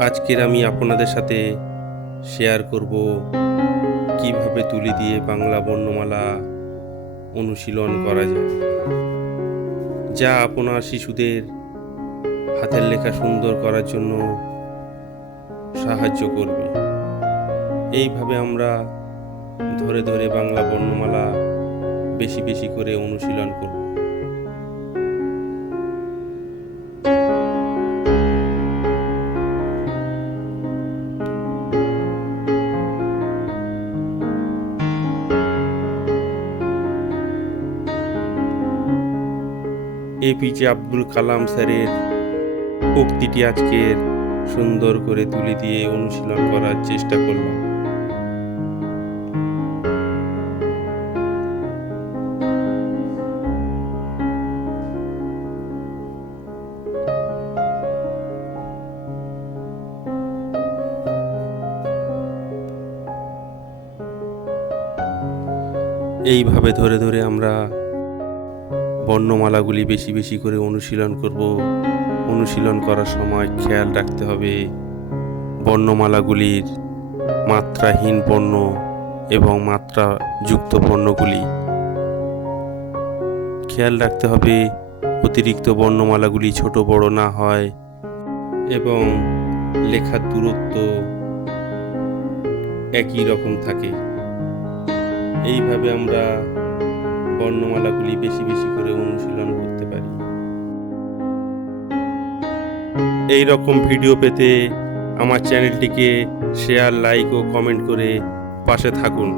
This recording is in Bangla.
আজকের আমি আপনাদের সাথে শেয়ার করব কীভাবে তুলি দিয়ে বাংলা বর্ণমালা অনুশীলন করা যায়। যা আপনার শিশুদের হাতের লেখা সুন্দর করার জন্য সাহায্য করবে। এইভাবে আমরা ধরে ধরে বাংলা বর্ণমালা বেশি বেশি করে অনুশীলন করব। এপিজে আব্দুল কালাম স্যারের উক্তিটি আজকের সুন্দর করে তুলে দিয়ে অনুশীলন করার চেষ্টা করলাম। এইভাবে ধরে ধরে আমরা বর্ণমালাগুলি বেশি বেশি করে অনুশীলন করব। অনুশীলন করার সময় খেয়াল রাখতে হবে। বর্ণমালাগুলির মাত্রাহীন বর্ণ এবং মাত্রা যুক্ত বর্ণগুলি। খেয়াল রাখতে হবে অতিরিক্ত বর্ণমালাগুলি ছোট, বড় না হয় এবং লেখার দূরত্ব একই রকম থাকে। এইভাবে আমরা বর্ণমালাগুলি বেশি বেশি করে অনুশীলন করতে পারি। এই রকম ভিডিও পেতে আমার চ্যানেলটিকে শেয়ার, লাইক ও কমেন্ট করে পাশে থাকুন।